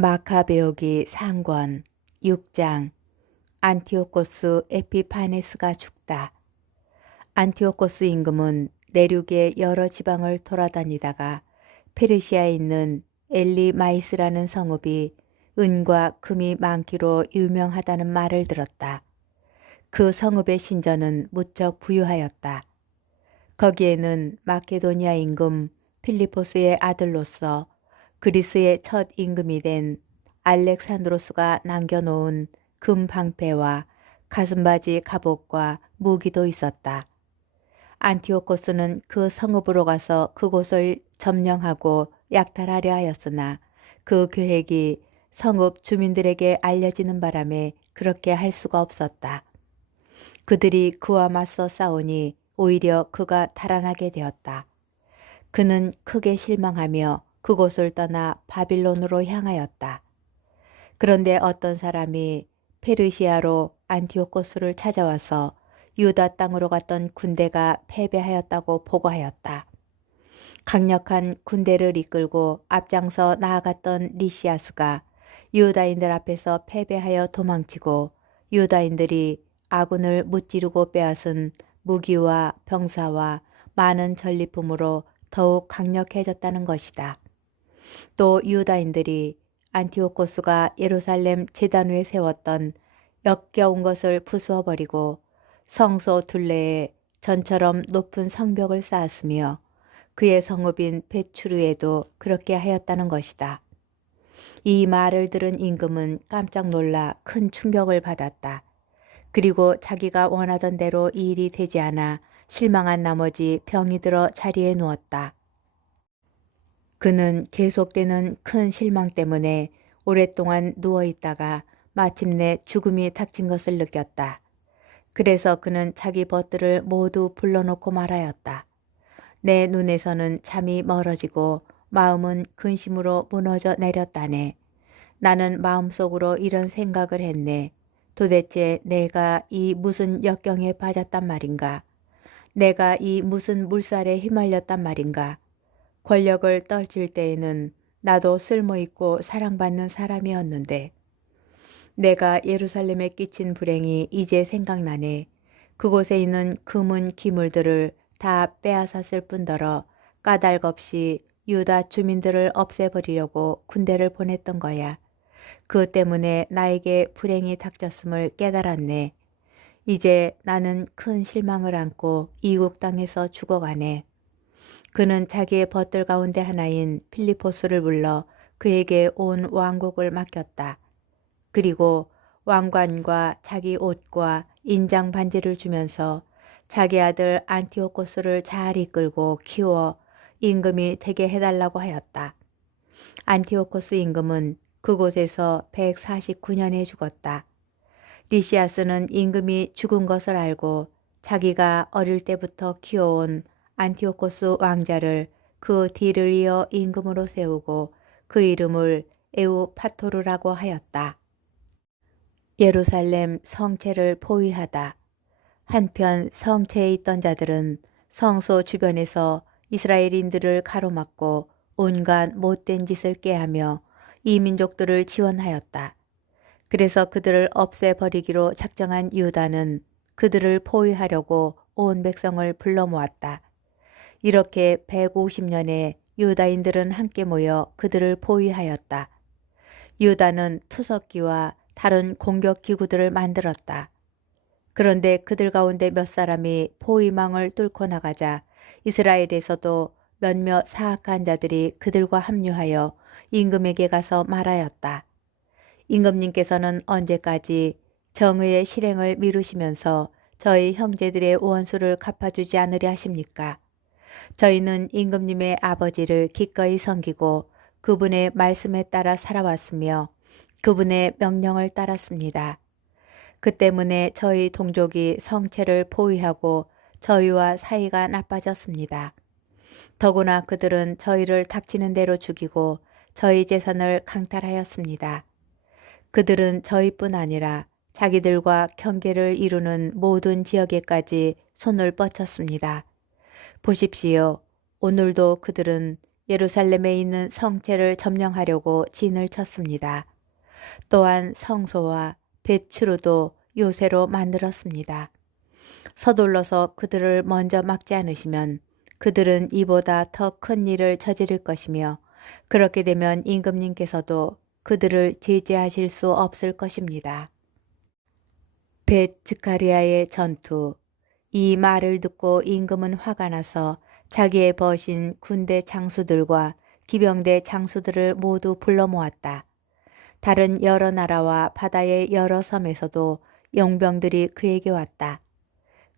마카베오기 상권 6장. 안티오코스 에피파네스가 죽다. 안티오코스 임금은 내륙의 여러 지방을 돌아다니다가 페르시아에 있는 엘리마이스라는 성읍이 은과 금이 많기로 유명하다는 말을 들었다. 그 성읍의 신전은 무척 부유하였다. 거기에는 마케도니아 임금 필리포스의 아들로서 그리스의 첫 임금이 된 알렉산드로스가 남겨놓은 금 방패와 가슴바지 갑옷과 무기도 있었다. 안티오코스는 그 성읍으로 가서 그곳을 점령하고 약탈하려 하였으나 그 계획이 성읍 주민들에게 알려지는 바람에 그렇게 할 수가 없었다. 그들이 그와 맞서 싸우니 오히려 그가 달아나게 되었다. 그는 크게 실망하며 그곳을 떠나 바빌론으로 향하였다. 그런데 어떤 사람이 페르시아로 안티오코스를 찾아와서 유다 땅으로 갔던 군대가 패배하였다고 보고하였다. 강력한 군대를 이끌고 앞장서 나아갔던 리시아스가 유다인들 앞에서 패배하여 도망치고 유다인들이 아군을 무찌르고 빼앗은 무기와 병사와 많은 전리품으로 더욱 강력해졌다는 것이다. 또 유다인들이 안티오코스가 예루살렘 제단 위에 세웠던 역겨운 것을 부수어버리고 성소 둘레에 전처럼 높은 성벽을 쌓았으며 그의 성읍인 베추르에도 그렇게 하였다는 것이다. 이 말을 들은 임금은 깜짝 놀라 큰 충격을 받았다. 그리고 자기가 원하던 대로 이 일이 되지 않아 실망한 나머지 병이 들어 자리에 누웠다. 그는 계속되는 큰 실망 때문에 오랫동안 누워있다가 마침내 죽음이 닥친 것을 느꼈다. 그래서 그는 자기 벗들을 모두 불러놓고 말하였다. 내 눈에서는 잠이 멀어지고 마음은 근심으로 무너져 내렸다네. 나는 마음속으로 이런 생각을 했네. 도대체 내가 이 무슨 역경에 빠졌단 말인가? 내가 이 무슨 물살에 휘말렸단 말인가? 권력을 떨칠 때에는 나도 쓸모있고 사랑받는 사람이었는데 내가 예루살렘에 끼친 불행이 이제 생각나네. 그곳에 있는 금은 기물들을 다 빼앗았을 뿐더러 까닭없이 유다 주민들을 없애버리려고 군대를 보냈던 거야. 그 때문에 나에게 불행이 닥쳤음을 깨달았네. 이제 나는 큰 실망을 안고 이국 땅에서 죽어가네. 그는 자기의 벗들 가운데 하나인 필리포스를 불러 그에게 온 왕국을 맡겼다. 그리고 왕관과 자기 옷과 인장 반지를 주면서 자기 아들 안티오코스를 잘 이끌고 키워 임금이 되게 해달라고 하였다. 안티오코스 임금은 그곳에서 149년에 죽었다. 리시아스는 임금이 죽은 것을 알고 자기가 어릴 때부터 키워온 안티오코스 왕자를 그 뒤를 이어 임금으로 세우고 그 이름을 에우파토르라고 하였다. 예루살렘 성체를 포위하다. 한편 성체에 있던 자들은 성소 주변에서 이스라엘인들을 가로막고 온갖 못된 짓을 꾀하며 이 민족들을 지원하였다. 그래서 그들을 없애버리기로 작정한 유다는 그들을 포위하려고 온 백성을 불러 모았다. 이렇게 150년에 유다인들은 함께 모여 그들을 포위하였다. 유다는 투석기와 다른 공격 기구들을 만들었다. 그런데 그들 가운데 몇 사람이 포위망을 뚫고 나가자 이스라엘에서도 몇몇 사악한 자들이 그들과 합류하여 임금에게 가서 말하였다. 임금님께서는 언제까지 정의의 실행을 미루시면서 저희 형제들의 원수를 갚아주지 않으려 하십니까? 저희는 임금님의 아버지를 기꺼이 섬기고 그분의 말씀에 따라 살아왔으며 그분의 명령을 따랐습니다. 그 때문에 저희 동족이 성체를 포위하고 저희와 사이가 나빠졌습니다. 더구나 그들은 저희를 닥치는 대로 죽이고 저희 재산을 강탈하였습니다. 그들은 저희뿐 아니라 자기들과 경계를 이루는 모든 지역에까지 손을 뻗쳤습니다. 보십시오. 오늘도 그들은 예루살렘에 있는 성체를 점령하려고 진을 쳤습니다. 또한 성소와 벳추루도 요새로 만들었습니다. 서둘러서 그들을 먼저 막지 않으시면 그들은 이보다 더 큰 일을 저지를 것이며 그렇게 되면 임금님께서도 그들을 제재하실 수 없을 것입니다. 벳 즈카리아의 전투. 이 말을 듣고 임금은 화가 나서 자기의 버신 군대 장수들과 기병대 장수들을 모두 불러 모았다. 다른 여러 나라와 바다의 여러 섬에서도 용병들이 그에게 왔다.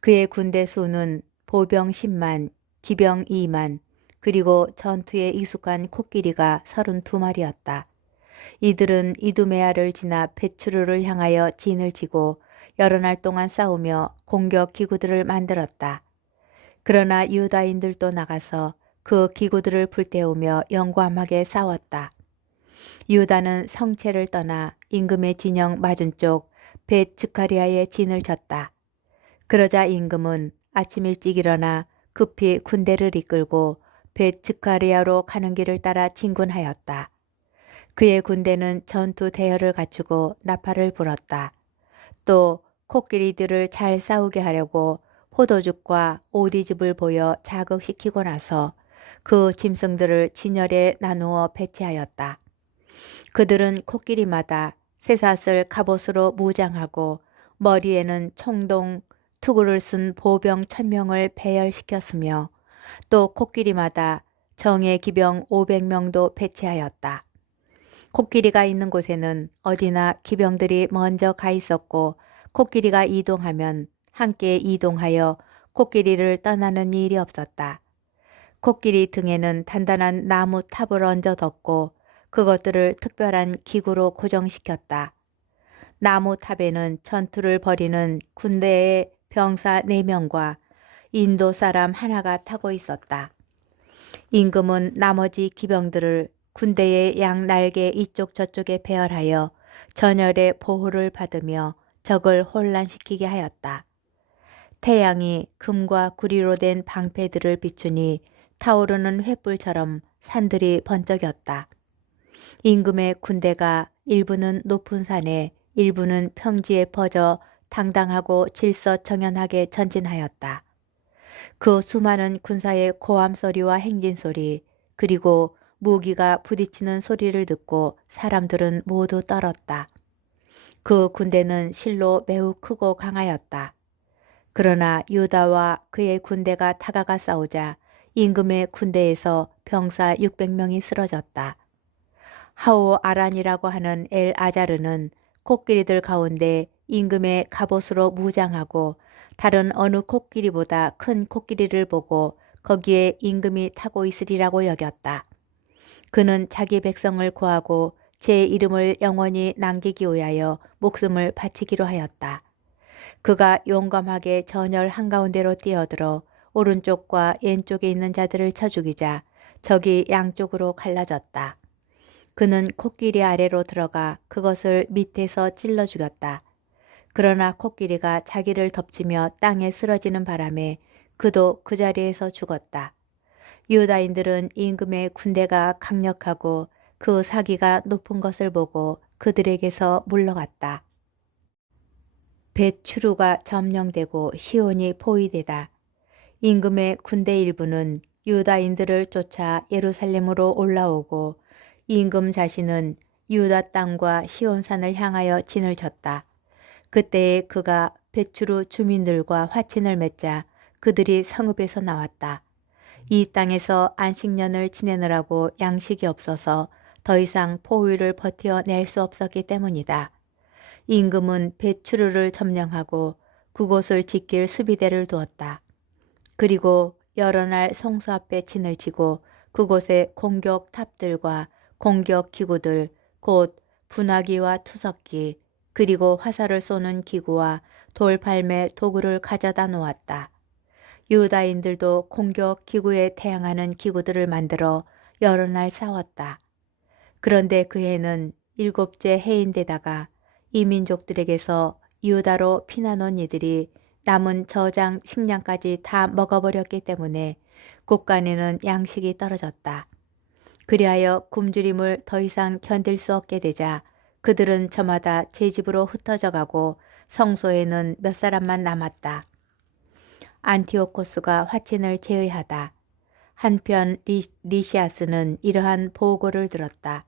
그의 군대 수는 보병 10만, 기병 2만, 그리고 전투에 익숙한 코끼리가 32마리였다. 이들은 이두메아를 지나 베추르를 향하여 진을 치고 여러 날 동안 싸우며 공격 기구들을 만들었다. 그러나 유다인들도 나가서 그 기구들을 불태우며 영구함하게 싸웠다. 유다는 성체를 떠나 임금의 진영 맞은쪽 벳 즈카리아에 진을 쳤다. 그러자 임금은 아침 일찍 일어나 급히 군대를 이끌고 벳 즈카리아로 가는 길을 따라 진군하였다. 그의 군대는 전투 대열을 갖추고 나팔을 불었다. 또 코끼리들을 잘 싸우게 하려고 포도죽과 오디즙을 보여 자극시키고 나서 그 짐승들을 진열에 나누어 배치하였다. 그들은 코끼리마다 쇠사슬 갑옷으로 무장하고 머리에는 총동 투구를 쓴 보병 1000명을 배열시켰으며 또 코끼리마다 정예 기병 500명도 배치하였다. 코끼리가 있는 곳에는 어디나 기병들이 먼저 가 있었고 코끼리가 이동하면 함께 이동하여 코끼리를 떠나는 일이 없었다. 코끼리 등에는 단단한 나무 탑을 얹어 덮고 그것들을 특별한 기구로 고정시켰다. 나무 탑에는 전투를 벌이는 군대의 병사 4명과 인도 사람 하나가 타고 있었다. 임금은 나머지 기병들을 군대의 양 날개 이쪽 저쪽에 배열하여 전열의 보호를 받으며 적을 혼란시키게 하였다. 태양이 금과 구리로 된 방패들을 비추니 타오르는 횃불처럼 산들이 번쩍였다. 임금의 군대가 일부는 높은 산에 일부는 평지에 퍼져 당당하고 질서정연하게 전진하였다. 그 수많은 군사의 고함 소리와 행진 소리 그리고 무기가 부딪히는 소리를 듣고 사람들은 모두 떨었다. 그 군대는 실로 매우 크고 강하였다. 그러나 유다와 그의 군대가 다가가 싸우자 임금의 군대에서 병사 600명이 쓰러졌다. 하오 아란이라고 하는 엘 아자르는 코끼리들 가운데 임금의 갑옷으로 무장하고 다른 어느 코끼리보다 큰 코끼리를 보고 거기에 임금이 타고 있으리라고 여겼다. 그는 자기 백성을 구하고 제 이름을 영원히 남기기 위하여 목숨을 바치기로 하였다. 그가 용감하게 전열 한가운데로 뛰어들어 오른쪽과 왼쪽에 있는 자들을 쳐 죽이자 적이 양쪽으로 갈라졌다. 그는 코끼리 아래로 들어가 그것을 밑에서 찔러 죽였다. 그러나 코끼리가 자기를 덮치며 땅에 쓰러지는 바람에 그도 그 자리에서 죽었다. 유다인들은 임금의 군대가 강력하고 그 사기가 높은 것을 보고 그들에게서 물러갔다. 벳추루가 점령되고 시온이 포위되다. 임금의 군대 일부는 유다인들을 쫓아 예루살렘으로 올라오고 임금 자신은 유다 땅과 시온산을 향하여 진을 쳤다. 그때에 그가 벳추루 주민들과 화친을 맺자 그들이 성읍에서 나왔다. 이 땅에서 안식년을 지내느라고 양식이 없어서 더 이상 포위를 버텨낼 수 없었기 때문이다. 임금은 벳추루를 점령하고 그곳을 지킬 수비대를 두었다. 그리고 여러 날 성수 앞에 진을 치고 그곳에 공격 탑들과 공격 기구들, 곧 분화기와 투석기, 그리고 화살을 쏘는 기구와 돌팔매 도구를 가져다 놓았다. 유다인들도 공격 기구에 대항하는 기구들을 만들어 여러 날 싸웠다. 그런데 그 해는 7째 해인데다가 이 민족들에게서 유다로 피난 온 이들이 남은 저장 식량까지 다 먹어버렸기 때문에 국간에는 양식이 떨어졌다. 그리하여 굶주림을 더 이상 견딜 수 없게 되자 그들은 저마다 제 집으로 흩어져 가고 성소에는 몇 사람만 남았다. 안티오코스가 화친을 제의하다. 한편 리시아스는 이러한 보고를 들었다.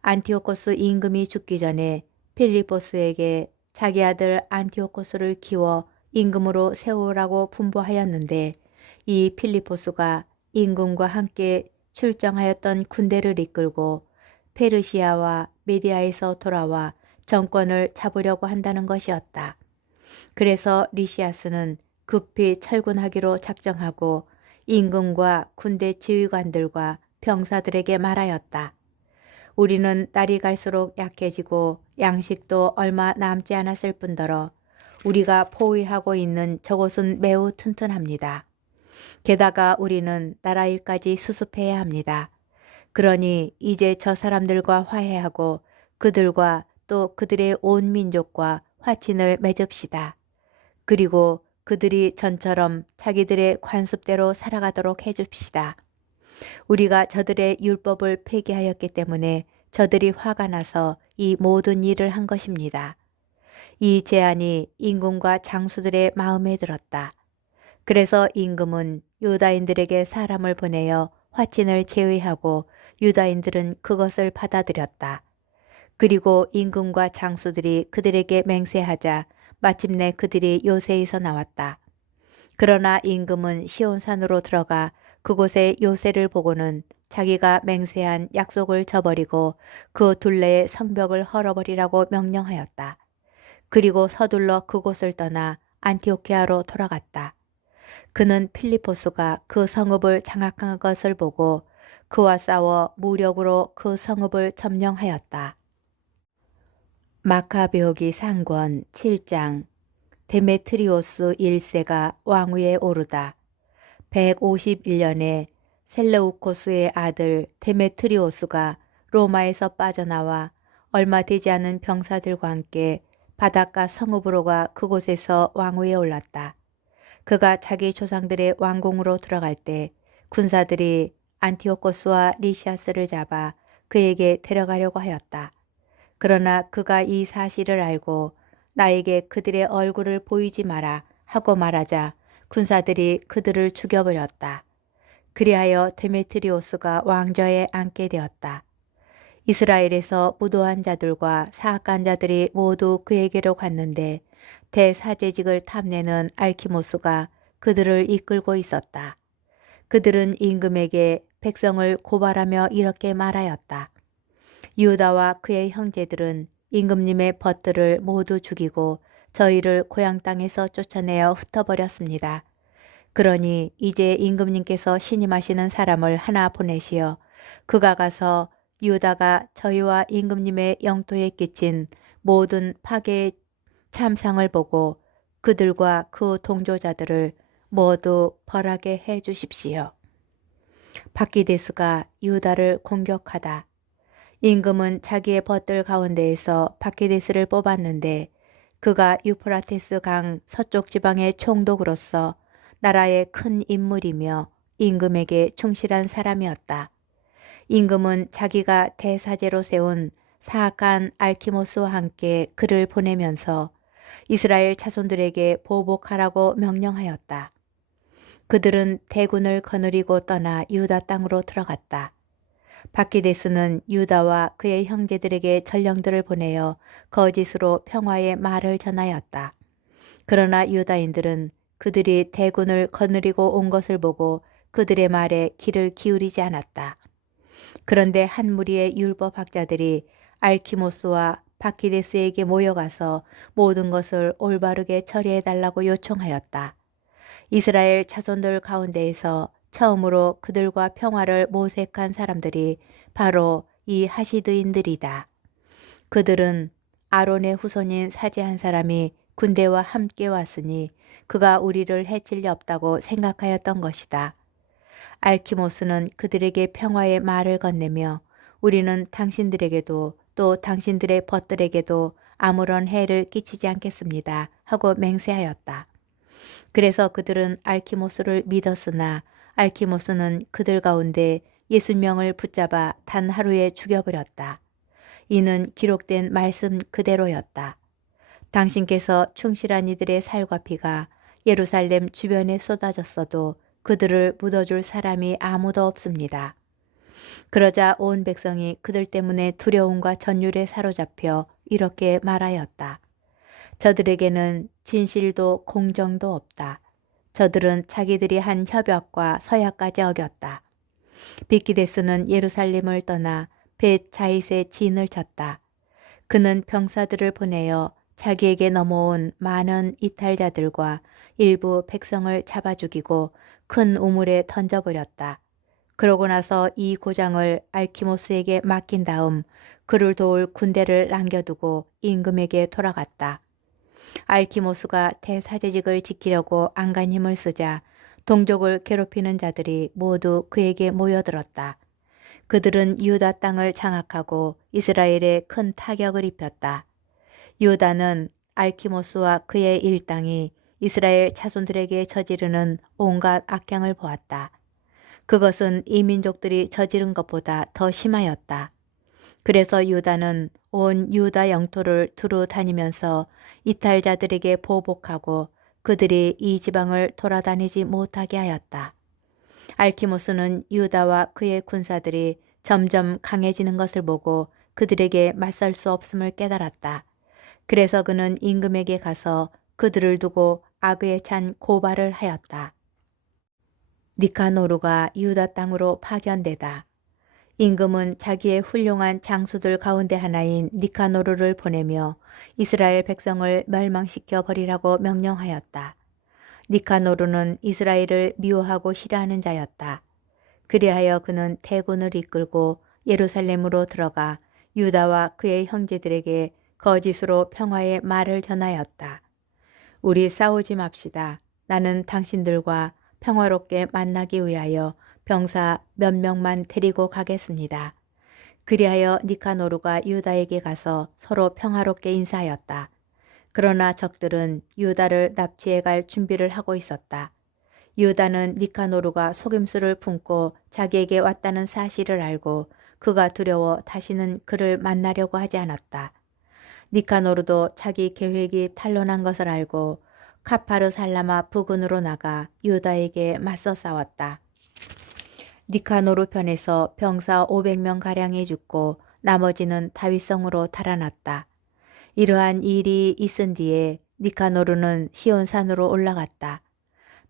안티오코스 임금이 죽기 전에 필리포스에게 자기 아들 안티오코스를 키워 임금으로 세우라고 분부하였는데 이 필리포스가 임금과 함께 출정하였던 군대를 이끌고 페르시아와 메디아에서 돌아와 정권을 잡으려고 한다는 것이었다. 그래서 리시아스는 급히 철군하기로 작정하고 임금과 군대 지휘관들과 병사들에게 말하였다. 우리는 날이 갈수록 약해지고 양식도 얼마 남지 않았을 뿐더러 우리가 포위하고 있는 저곳은 매우 튼튼합니다. 게다가 우리는 나라 일까지 수습해야 합니다. 그러니 이제 저 사람들과 화해하고 그들과 또 그들의 온 민족과 화친을 맺읍시다. 그리고 그들이 전처럼 자기들의 관습대로 살아가도록 해줍시다. 우리가 저들의 율법을 폐기하였기 때문에 저들이 화가 나서 이 모든 일을 한 것입니다. 이 제안이 임금과 장수들의 마음에 들었다. 그래서 임금은 유다인들에게 사람을 보내어 화친을 제의하고 유다인들은 그것을 받아들였다. 그리고 임금과 장수들이 그들에게 맹세하자 마침내 그들이 요새에서 나왔다. 그러나 임금은 시온산으로 들어가 그곳에 요새를 보고는 자기가 맹세한 약속을 저버리고 그 둘레의 성벽을 헐어버리라고 명령하였다. 그리고 서둘러 그곳을 떠나 안티오키아로 돌아갔다. 그는 필리포스가 그 성읍을 장악한 것을 보고 그와 싸워 무력으로 그 성읍을 점령하였다. 마카베오기 상권 7장. 데메트리오스 1세가 왕위에 오르다. 151년에 셀레우코스의 아들 데메트리오스가 로마에서 빠져나와 얼마 되지 않은 병사들과 함께 바닷가 성읍으로 가 그곳에서 왕위에 올랐다. 그가 자기 조상들의 왕궁으로 들어갈 때 군사들이 안티오코스와 리시아스를 잡아 그에게 데려가려고 하였다. 그러나 그가 이 사실을 알고 나에게 그들의 얼굴을 보이지 마라 하고 말하자 군사들이 그들을 죽여버렸다. 그리하여 데메트리오스가 왕좌에 앉게 되었다. 이스라엘에서 무도한 자들과 사악한 자들이 모두 그에게로 갔는데 대사제직을 탐내는 알키모스가 그들을 이끌고 있었다. 그들은 임금에게 백성을 고발하며 이렇게 말하였다. 유다와 그의 형제들은 임금님의 벗들을 모두 죽이고 저희를 고향 땅에서 쫓아내어 흩어버렸습니다. 그러니 이제 임금님께서 신임하시는 사람을 하나 보내시어 그가 가서 유다가 저희와 임금님의 영토에 끼친 모든 파괴의 참상을 보고 그들과 그 동조자들을 모두 벌하게 해 주십시오. 바키데스가 유다를 공격하다. 임금은 자기의 벗들 가운데에서 바키데스를 뽑았는데 그가 유프라테스 강 서쪽 지방의 총독으로서 나라의 큰 인물이며 임금에게 충실한 사람이었다. 임금은 자기가 대사제로 세운 사악한 알키모스와 함께 그를 보내면서 이스라엘 자손들에게 보복하라고 명령하였다. 그들은 대군을 거느리고 떠나 유다 땅으로 들어갔다. 바키데스는 유다와 그의 형제들에게 전령들을 보내어 거짓으로 평화의 말을 전하였다. 그러나 유다인들은 그들이 대군을 거느리고 온 것을 보고 그들의 말에 귀를 기울이지 않았다. 그런데 한 무리의 율법학자들이 알키모스와 바키데스에게 모여가서 모든 것을 올바르게 처리해달라고 요청하였다. 이스라엘 자손들 가운데에서 처음으로 그들과 평화를 모색한 사람들이 바로 이 하시드인들이다. 그들은 아론의 후손인 사제 한 사람이 군대와 함께 왔으니 그가 우리를 해칠 리 없다고 생각하였던 것이다. 알키모스는 그들에게 평화의 말을 건네며 우리는 당신들에게도 또 당신들의 벗들에게도 아무런 해를 끼치지 않겠습니다 하고 맹세하였다. 그래서 그들은 알키모스를 믿었으나 알키모스는 그들 가운데 60명을 붙잡아 단 하루에 죽여버렸다. 이는 기록된 말씀 그대로였다. 당신께서 충실한 이들의 살과 피가 예루살렘 주변에 쏟아졌어도 그들을 묻어줄 사람이 아무도 없습니다. 그러자 온 백성이 그들 때문에 두려움과 전율에 사로잡혀 이렇게 말하였다. 저들에게는 진실도 공정도 없다. 저들은 자기들이 한 협약과 서약까지 어겼다. 빅기데스는 예루살렘을 떠나 벳 자잇의 진을 쳤다. 그는 병사들을 보내어 자기에게 넘어온 많은 이탈자들과 일부 백성을 잡아 죽이고 큰 우물에 던져버렸다. 그러고 나서 이 고장을 알키모스에게 맡긴 다음 그를 도울 군대를 남겨두고 임금에게 돌아갔다. 알키모스가 대사제직을 지키려고 안간 힘을 쓰자 동족을 괴롭히는 자들이 모두 그에게 모여들었다. 그들은 유다 땅을 장악하고 이스라엘에 큰 타격을 입혔다. 유다는 알키모스와 그의 일당이 이스라엘 자손들에게 저지르는 온갖 악행을 보았다. 그것은 이 민족들이 저지른 것보다 더 심하였다. 그래서 유다는 온 유다 영토를 두루 다니면서 이탈자들에게 보복하고 그들이 이 지방을 돌아다니지 못하게 하였다. 알키모스는 유다와 그의 군사들이 점점 강해지는 것을 보고 그들에게 맞설 수 없음을 깨달았다. 그래서 그는 임금에게 가서 그들을 두고 악의에 찬 고발을 하였다. 니카노루가 유다 땅으로 파견되다. 임금은 자기의 훌륭한 장수들 가운데 하나인 니카노루를 보내며 이스라엘 백성을 멸망시켜 버리라고 명령하였다. 니카노루는 이스라엘을 미워하고 싫어하는 자였다. 그리하여 그는 대군을 이끌고 예루살렘으로 들어가 유다와 그의 형제들에게 거짓으로 평화의 말을 전하였다. 우리 싸우지 맙시다. 나는 당신들과 평화롭게 만나기 위하여 병사 몇 명만 데리고 가겠습니다. 그리하여 니카노루가 유다에게 가서 서로 평화롭게 인사하였다. 그러나 적들은 유다를 납치해 갈 준비를 하고 있었다. 유다는 니카노루가 속임수를 품고 자기에게 왔다는 사실을 알고 그가 두려워 다시는 그를 만나려고 하지 않았다. 니카노루도 자기 계획이 탄로난 것을 알고 카파르 살라마 부근으로 나가 유다에게 맞서 싸웠다. 니카노루 편에서 병사 500명가량이 죽고 나머지는 다윗성으로 달아났다. 이러한 일이 있은 뒤에 니카노루는 시온산으로 올라갔다.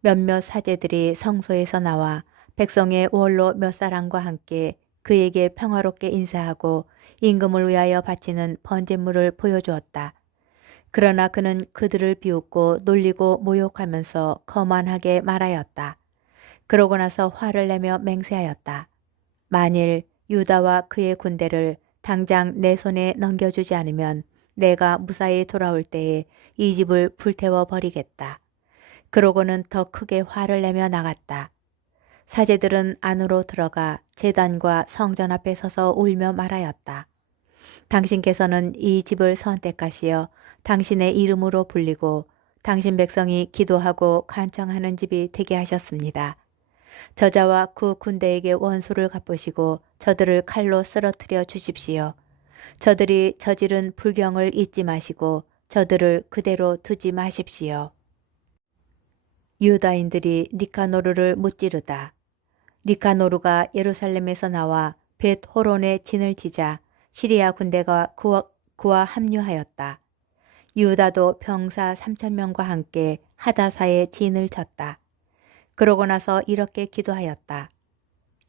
몇몇 사제들이 성소에서 나와 백성의 원로 몇 사람과 함께 그에게 평화롭게 인사하고 임금을 위하여 바치는 번제물을 보여주었다. 그러나 그는 그들을 비웃고 놀리고 모욕하면서 거만하게 말하였다. 그러고 나서 화를 내며 맹세하였다. 만일 유다와 그의 군대를 당장 내 손에 넘겨주지 않으면 내가 무사히 돌아올 때에 이 집을 불태워 버리겠다. 그러고는 더 크게 화를 내며 나갔다. 사제들은 안으로 들어가 제단과 성전 앞에 서서 울며 말하였다. 당신께서는 이 집을 선택하시어 당신의 이름으로 불리고 당신 백성이 기도하고 간청하는 집이 되게 하셨습니다. 저자와 그 군대에게 원수를 갚으시고 저들을 칼로 쓰러뜨려 주십시오. 저들이 저지른 불경을 잊지 마시고 저들을 그대로 두지 마십시오. 유다인들이 니카노루를 무찌르다. 니카노루가 예루살렘에서 나와 벳 호론에 진을 치자 시리아 군대가 그와 합류하였다. 유다도 병사 3,000명과 함께 하다사에 진을 쳤다. 그러고 나서 이렇게 기도하였다.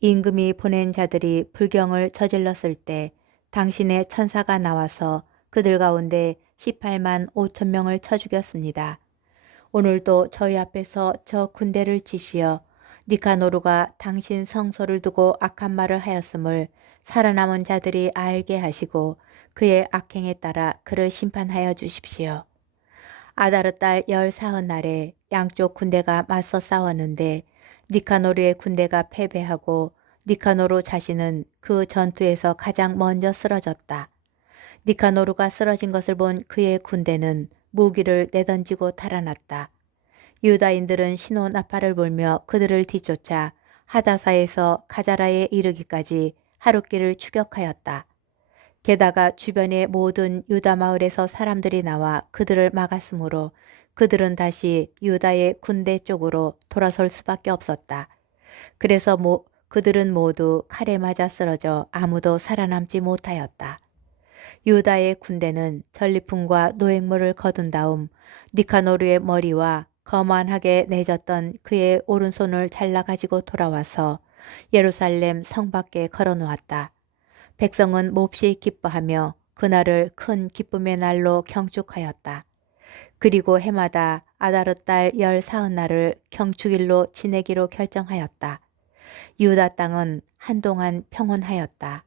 임금이 보낸 자들이 불경을 저질렀을 때 당신의 천사가 나와서 그들 가운데 18만 5천 명을 쳐 죽였습니다. 오늘도 저희 앞에서 저 군대를 치시어 니카노루가 당신 성소를 두고 악한 말을 하였음을 살아남은 자들이 알게 하시고 그의 악행에 따라 그를 심판하여 주십시오. 아다르 달 14날에 양쪽 군대가 맞서 싸웠는데 니카노루의 군대가 패배하고 니카노루 자신은 그 전투에서 가장 먼저 쓰러졌다. 니카노루가 쓰러진 것을 본 그의 군대는 무기를 내던지고 달아났다. 유다인들은 신호나팔을 불며 그들을 뒤쫓아 하다사에서 가자라에 이르기까지 하룻길을 추격하였다. 게다가 주변의 모든 유다 마을에서 사람들이 나와 그들을 막았으므로 그들은 다시 유다의 군대 쪽으로 돌아설 수밖에 없었다. 그래서 그들은 모두 칼에 맞아 쓰러져 아무도 살아남지 못하였다. 유다의 군대는 전리품과 노획물을 거둔 다음 니카노르의 머리와 거만하게 내졌던 그의 오른손을 잘라 가지고 돌아와서 예루살렘 성 밖에 걸어 놓았다. 백성은 몹시 기뻐하며 그날을 큰 기쁨의 날로 경축하였다. 그리고 해마다 아다르 달 14날을 경축일로 지내기로 결정하였다. 유다 땅은 한동안 평온하였다.